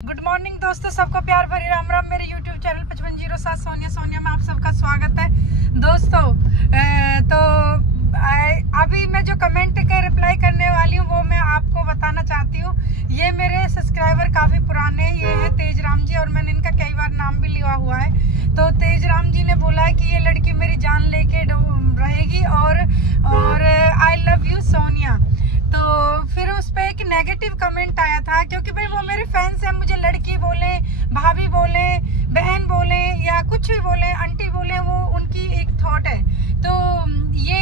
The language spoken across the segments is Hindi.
गुड मॉर्निंग दोस्तों, सबको प्यार भरी राम राम। मेरे यूट्यूब चैनल 5507 सोनिया में आप सबका स्वागत है दोस्तों। तो अभी मैं जो कमेंट के रिप्लाई करने वाली हूँ वो मैं आपको बताना चाहती हूँ। ये मेरे सब्सक्राइबर काफ़ी पुराने हैं, ये है तेजराम जी, और मैंने इनका कई बार नाम भी लिया हुआ है। तो तेजराम जी ने बोला है कि ये लड़की मेरी जान लेके रहेगी और आई लव यू सोनिया। तो फिर उस पर एक नेगेटिव कमेंट आया था, क्योंकि भाई वो मेरे फैंस हैं। मुझे लड़की बोले, भाभी बोले, बहन बोले या कुछ भी बोले, आंटी बोले, वो उनकी एक थॉट है। तो ये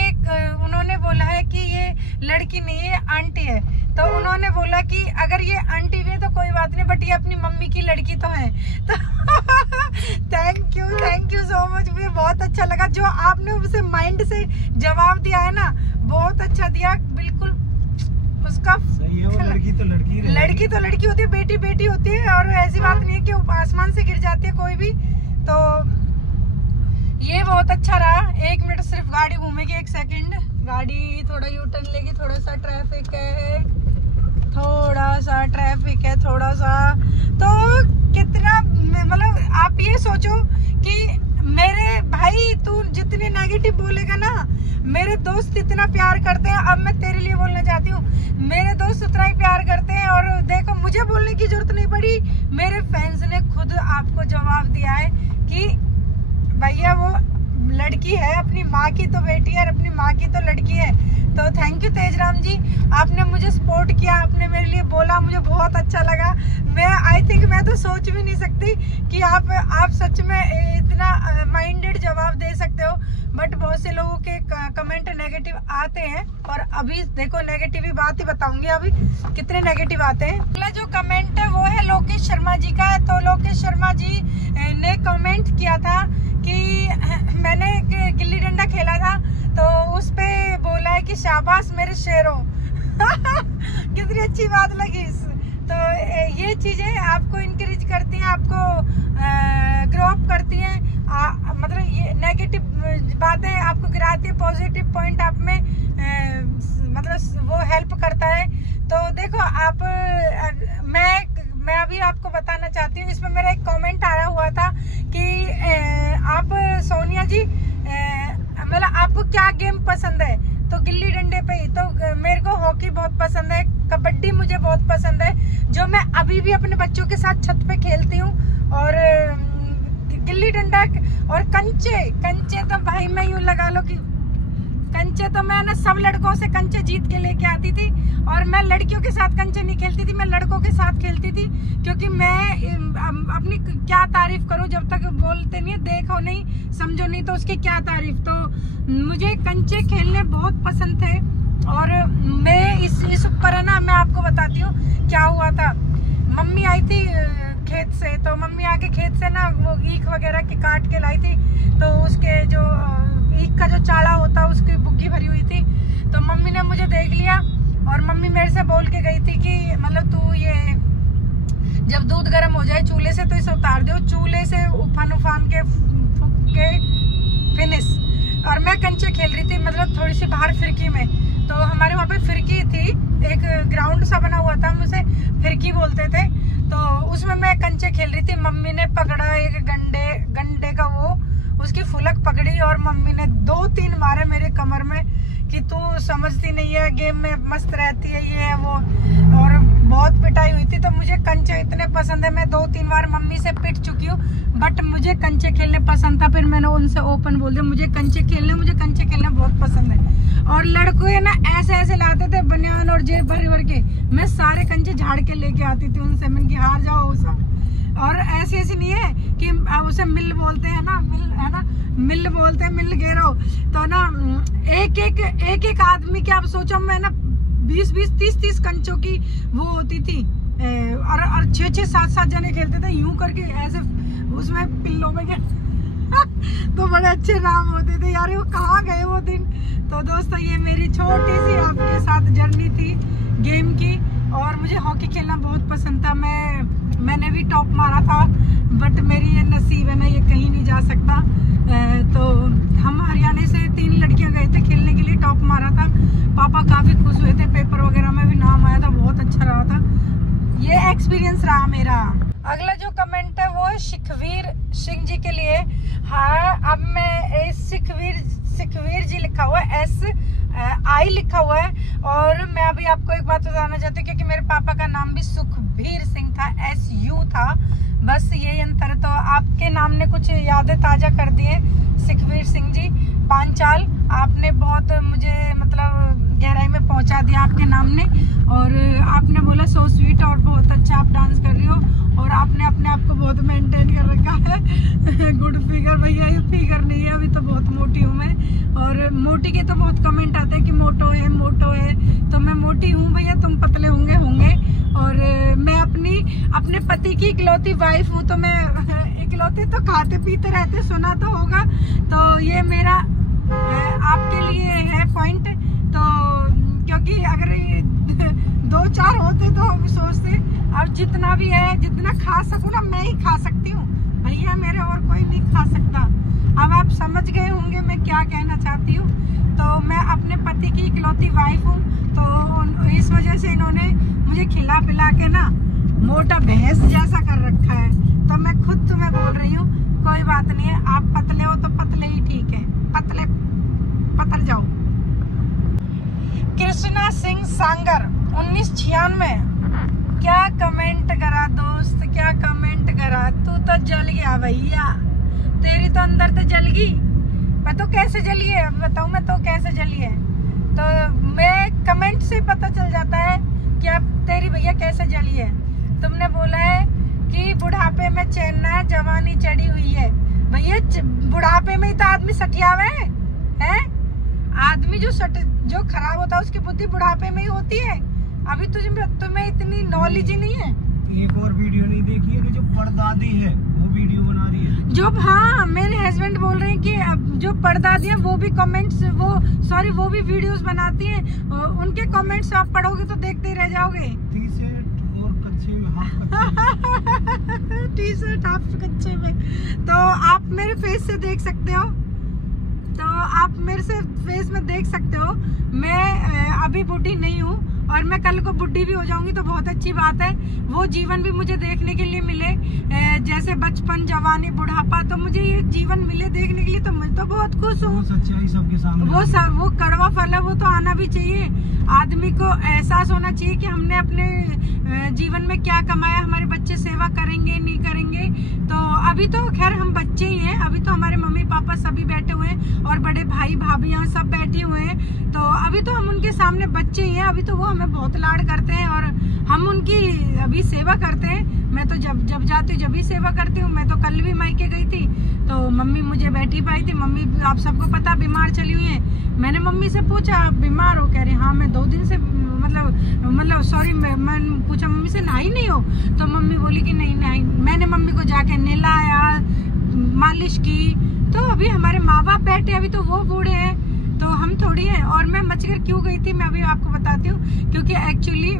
उन्होंने बोला है कि ये लड़की नहीं है, आंटी है। तो उन्होंने बोला कि अगर ये आंटी भी है तो कोई बात नहीं, बट ये अपनी मम्मी की लड़की तो है। तो थैंक यू सो मच। मुझे बहुत अच्छा लगा जो आपने उसे माइंड से जवाब दिया है ना, बहुत अच्छा दिया। बिल्कुल उसका सही है, वो लड़की तो लड़की होती है, बेटी बेटी होती है, और ऐसी बात नहीं है कि आसमान से गिर जाती है कोई भी। तो ये बहुत अच्छा रहा। 1 मिनट सिर्फ गाड़ी घूमेगी, 1 सेकंड। गाड़ी थोड़ा यू टर्न लेगी, थोड़ा सा ट्रैफिक है, थोड़ा सा। तो कितना, मतलब आप ये सोचो कि मेरे भाई तू जितनी नेगेटिव बोलेगा ना, मेरे दोस्त इतना प्यार करते हैं। अब मैं तेरे लिए बोलना चाहती हूँ, मेरे दोस्त उतना ही प्यार करते हैं। और देखो, मुझे बोलने की जरूरत नहीं पड़ी, मेरे फैंस ने खुद आपको जवाब दिया है कि भैया वो लड़की है, अपनी माँ की तो बेटी है और अपनी माँ की तो लड़की है। तो थैंक यू तेजराम जी, आपने मुझे सपोर्ट किया, आपने मेरे लिए बोला, मुझे बहुत अच्छा लगा। मैं तो सोच भी नहीं सकती कि आप सच में इतना माइंडेड जवाब दे सकते हो। बट बहुत से लोगों के कमेंट नेगेटिव आते हैं, और अभी देखो नेगेटिव ही बात ही बताऊंगी अभी कितने नेगेटिव आते हैं। अगला जो कमेंट है वो है लोकेश शर्मा जी का। तो लोकेश शर्मा जी ने कमेंट किया था कि मैंने गिल्ली डंडा खेला था, तो उस पे बोला है कि शाबाश मेरे शेरों। कितनी अच्छी बात लगी। तो ये चीजें आपको इंकरेज करती हैं, आपको ग्रो अप करती हैं। मतलब ये नेगेटिव बातें आपको गिराती है, पॉजिटिव पॉइंट आप में मतलब वो हेल्प करता है। तो देखो आप, मैं अभी आपको बताना चाहती हूँ, इसमें मेरा एक कमेंट आया हुआ था कि आप सोनिया जी, मतलब आपको क्या गेम पसंद है? तो गिल्ली डंडे पे ही। तो मेरे को हॉकी बहुत पसंद है, कबड्डी मुझे बहुत पसंद है, जो मैं अभी भी अपने बच्चों के साथ छत पे खेलती हूँ। और गिल्ली डंडा और कंचे तो भाई मैं यूँ लगा लो कि कंचे तो मैं ना सब लड़कों से कंचे जीत के लेके आती थी। और मैं लड़कियों के साथ कंचे नहीं खेलती थी, मैं लड़कों के साथ खेलती थी, क्योंकि मैं अपनी क्या तारीफ करूं, जब तक बोलते नहीं, देखो नहीं, समझो नहीं, तो उसकी क्या तारीफ। तो मुझे कंचे खेलने बहुत पसंद थे। और मैं इस ऊपर है ना, मैं आपको बताती हूँ क्या हुआ था। मम्मी आई थी खेत से, तो मम्मी आके खेत से ना वो ईख वगैरह की काट के लाई थी। तो उसके जो ईख का जो चाड़ा होता है उसकी बुग्गी भरी हुई थी। तो मम्मी ने मुझे देख लिया, और मम्मी मेरे से बोल के गई थी कि मतलब तू ये जब दूध गर्म हो जाए चूल्हे से तो इसे उतार दो, चूल्हे से उफान के फूक के फिनिश। और मैं कंचे खेल रही थी, मतलब थोड़ी सी बाहर फिरकी में। तो हमारे वहाँ पे फिरकी थी, एक ग्राउंड सा बना हुआ था, हम उसे फिरकी बोलते थे। तो उसमें मैं कंचे खेल रही थी। मम्मी ने पकड़ा एक गंडे का वो, उसकी फुलक पकड़ी, और मम्मी ने 2-3 मारे मेरे कमर में कि तू समझती नहीं है, गेम में मस्त रहती है, ये है वो। और बहुत पिटाई हुई थी। तो मुझे कंचे इतने पसंद है, मैं 2-3 बार मम्मी से पिट चुकी हूँ, बट मुझे कंचे खेलने पसंद था। फिर मैंने उनसे ओपन बोल दिया, मुझे कंचे खेलने बहुत पसंद है। और लड़कों ना ऐसे लाते थे बनियान और जेब भर के, मैं सारे कंचे झाड़ के लेके आती थी उनसे। मैंने कहा हार जाओ सब। और ऐसी नहीं है कि उसे मिल बोलते हैं ना, मिल बोलते हैं, मिल घेरो। तो ना एक आदमी की, आप सोचो, मैं ना 20-20, 30-30 कंचों की वो होती थी। और 6-6, 7-7 जने खेलते थे यूं करके, ऐसे उसमें पिल्लों में तो बड़े अच्छे नाम होते थे यार। वो कहाँ गए वो दिन। तो दोस्तों, ये मेरी छोटी सी आपके साथ जर्नी थी गेम की। और मुझे हॉकी खेलना बहुत पसंद था। मैंने भी टॉप मारा था, बट मेरी ये नसीब है ना, ये कहीं नहीं जा सकता। तो हम हरियाणा से 3 लड़कियां गए थे खेलने के लिए, टॉप मारा था। पापा काफी खुश हुए थे, पेपर वगैरह में भी नाम आया था, बहुत अच्छा रहा था। ये एक्सपीरियंस रहा मेरा। सुखवीर सिंह जी के लिए। हाँ, अब मैं सुखवीर जी लिखा हुआ है, SI लिखा हुआ है। और मैं अभी आपको एक बात बताना चाहती हूँ, क्योंकि मेरे पापा का नाम भी सुखवीर सिंह था, SU था, बस यही अंतर है। तो आपके नाम ने कुछ यादें ताज़ा कर दी है सुखवीर सिंह जी पांचाल। आपने बहुत मुझे मतलब गहराई में पहुंचा दिया आपके नाम ने। और आपने बोला सो स्वीट और बहुत अच्छा आप डांस कर रही हो, और आपने अपने आप को बहुत मेंटेन कर रखा है। गुड फिगर भैया, ये फिगर नहीं है, अभी तो बहुत मोटी हूँ मैं। और मोटी के तो बहुत कमेंट आते हैं कि मोटो है मोटो है, तो मैं मोटी हूँ भैया, तुम पतले होंगे। और मैं अपने पति की इकलौती वाइफ हूँ, तो मैं इकलौती तो खाते पीते रहते, सुना तो होगा। तो ये मेरा आपके लिए है पॉइंट। तो क्योंकि अगर 2-4 होते तो हम सोचते, अब जितना भी है, जितना खा सकूं ना मैं ही खा सकती हूँ भैया, मेरे और कोई नहीं खा सकता। अब आप समझ गए होंगे मैं क्या कहना चाहती हूँ। तो मैं अपने पति की इकलौती वाइफ हूँ, तो इस वजह से इन्होंने मुझे खिला पिला के ना मोटा भैंस जैसा कर रखा है। तो मैं खुद तुम्हें बोल रही हूँ, कोई बात नहीं है, आप पतले हो तो पतले ही ठीक है, पतल जाओ। कृष्णा सिंह सांगर 1996, क्या कमेंट करा दोस्त, क्या कमेंट करा। तू तो जल गया भैया, तेरी तो अंदर तो जल गई। मैं तो कैसे जली है बताऊँ, मैं तो कैसे जली है। तो मैं कमेंट से पता चल जाता है कि अब तेरी भैया कैसे जली है। तुमने बोला है कि बुढ़ापे में चैन ना है, जवानी चढ़ी हुई है। भैया बुढ़ापे में ही तो आदमी सठिया हुआ है? आदमी जो खराब होता है उसकी बुद्धि बुढ़ापे में ही होती है। अभी तुम्हें इतनी नॉलेज ही नहीं है। एक और वीडियो नहीं देखी है कि जो परदादी है वो वीडियो बना रही है। जो हाँ, मेरे हस्बैंड बोल रहे हैं कि अब जो परदादी है वो भी कमेंट्स, वो भी वीडियोस बनाती हैं। उनके कमेंट्स आप पढ़ोगे तो देखते ही रह जाओगे। टी-शर्ट हाफ कच्चे में, तो आप मेरे फेस से देख सकते हो। तो आप मेरे से फेस में देख सकते हो, मैं अभी बूढ़ी नहीं हूँ, और मैं कल को बुढ़ी भी हो जाऊंगी तो बहुत अच्छी बात है। वो जीवन भी मुझे देखने के लिए मिले, जैसे बचपन, जवानी, बुढ़ापा, तो मुझे ये जीवन मिले देखने के लिए, तो मैं तो बहुत खुश हूँ। सच्चाई सबके सामने, वो कड़वा फल है, वो तो आना भी चाहिए। आदमी को एहसास होना चाहिए कि हमने अपने जीवन में क्या कमाया, हमारे बच्चे सेवा करेंगे नहीं करेंगे। तो अभी तो खैर हम बच्चे ही हैं, अभी तो हमारे मम्मी पापा सभी बैठे हुए हैं, और बड़े भाई भाभियाँ सब बैठे हुए हैं। तो अभी तो हम उनके सामने बच्चे ही हैं, अभी तो वो हमें बहुत लाड करते हैं, और हम उनकी अभी सेवा करते हैं। मैं तो जब जाती हूँ जब भी सेवा करती हूँ। मैं तो कल भी मायके गई थी, तो मम्मी मुझे बैठी पाई थी। मम्मी आप सबको पता बीमार चली हुई है। मैंने मम्मी से पूछा, आप बीमार हो? कह रही हाँ, मैं 2 दिन से मतलब सॉरी, मैं पूछा मम्मी से नहाई नहीं हो? तो मम्मी बोली कि नहीं। मैंने मम्मी को जाके नहलाया, मालिश की। तो अभी हमारे माँ बाप बैठे, अभी तो वो बूढ़े हैं, तो हम थोड़ी हैं। और मैं मचकर क्यों गई थी मैं अभी आपको बताती हूँ, क्योंकि एक्चुअली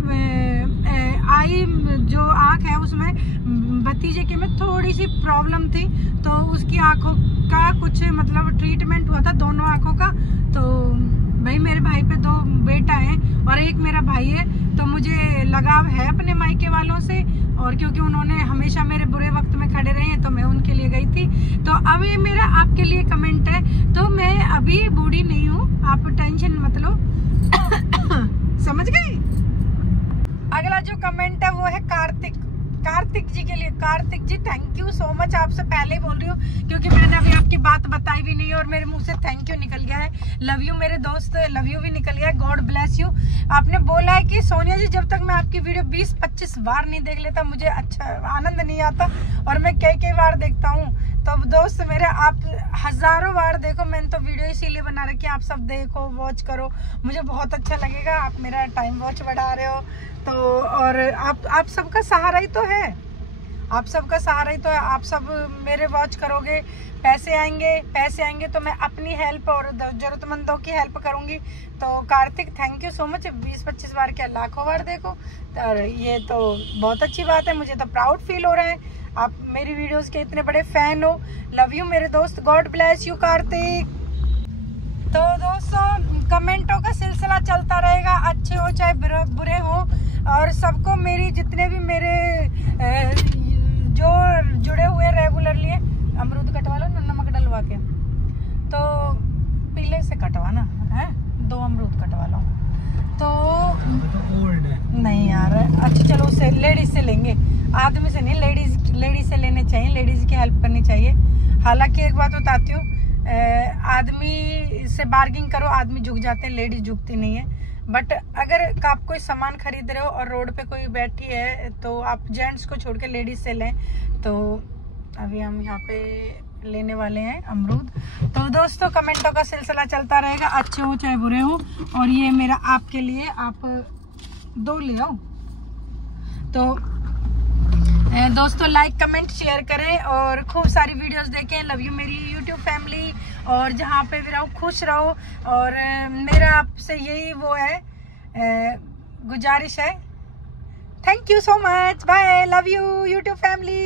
आई जो आँख है उसमें भतीजे के में थोड़ी सी प्रॉब्लम थी, तो उसकी आँखों का कुछ मतलब ट्रीटमेंट हुआ था, दोनों आँखों का। तो भाई मेरे भाई पे 2 बेटा है और एक मेरा भाई है, तो मुझे लगाव है अपने मायके वालों से। और क्योंकि उन्होंने हमेशा मेरे बुरे वक्त में खड़े रहे हैं, तो मैं उनके लिए गई थी। तो अब ये मेरा आपके लिए कमेंट है, तो मैं अभी बूढ़ी नहीं हूँ, आप टेंशन मत लो। समझ गई? अगला जो कमेंट है वो है कार्तिक जी के लिए। कार्तिक जी थैंक यू सो मच, आपसे पहले ही बोल रही हूँ क्योंकि मैंने अभी आपकी बात बताई भी नहीं और मेरे मुंह से थैंक यू निकल गया है। लव यू मेरे दोस्त, लव यू भी निकल गया है। God bless you. आपने बोला है कि सोनिया जी जब तक मैं आपकी वीडियो 20-25 बार नहीं देख लेता मुझे अच्छा आनंद नहीं आता, और मैं कई बार देखता हूँ। तो दोस्त मेरे आप हजारों बार देखो, मैंने तो वीडियो इसीलिए बना रखी है, आप सब देखो, वॉच करो, मुझे बहुत अच्छा लगेगा। आप मेरा टाइम वॉच बढ़ा रहे हो तो, और आप सबका सहारा ही तो है, आप सबका सहारा ही तो है। आप सब मेरे वॉच करोगे, पैसे आएंगे तो मैं अपनी हेल्प और जरूरतमंदों की हेल्प करूंगी। तो Kartik thank you so much. 20-25 बार क्या लाखों बार देखो, और ये तो बहुत अच्छी बात है, मुझे तो प्राउड फील हो रहा है आप मेरी वीडियोस के इतने बड़े फैन हो। लव यू मेरे दोस्त, गॉड ब्लेस यू कार्तिक। तो दोस्तों कमेंटों का सिलसिला चलता रहेगा, अच्छे हो चाहे बुरे हो, और सबको मेरी जितने भी मेरे जो जुड़े हुए कटवा के, तो पीले से कटवाना है, 2 अमरूद कटवा लो। तो ओल्ड है नहीं यार, अच्छा चलो उससे लेडीज से लेंगे, आदमी से नहीं, लेडीज से लेने चाहिए, लेडीज की हेल्प करनी चाहिए। हालांकि एक बात बताती हूँ, आदमी से बार्गिंग करो, आदमी झुक जाते हैं, लेडीज झुकती नहीं है। बट अगर आप कोई सामान खरीद रहे हो और रोड पे कोई बैठी है तो आप जेंट्स को छोड़ के लेडीज से लें। तो अभी हम यहाँ पे लेने वाले हैं अमरूद। तो दोस्तों कमेंटों का सिलसिला चलता रहेगा, अच्छे हो चाहे बुरे हो, और ये मेरा आपके लिए, आप 2 ले आओ। तो दोस्तों लाइक कमेंट शेयर करें और खूब सारी वीडियोस देखें। लव यू मेरी यूट्यूब फैमिली, और जहाँ पे भी रहो खुश रहो। और मेरा आपसे यही वो है, गुजारिश है। Thank you so much, bye, love you YouTube family.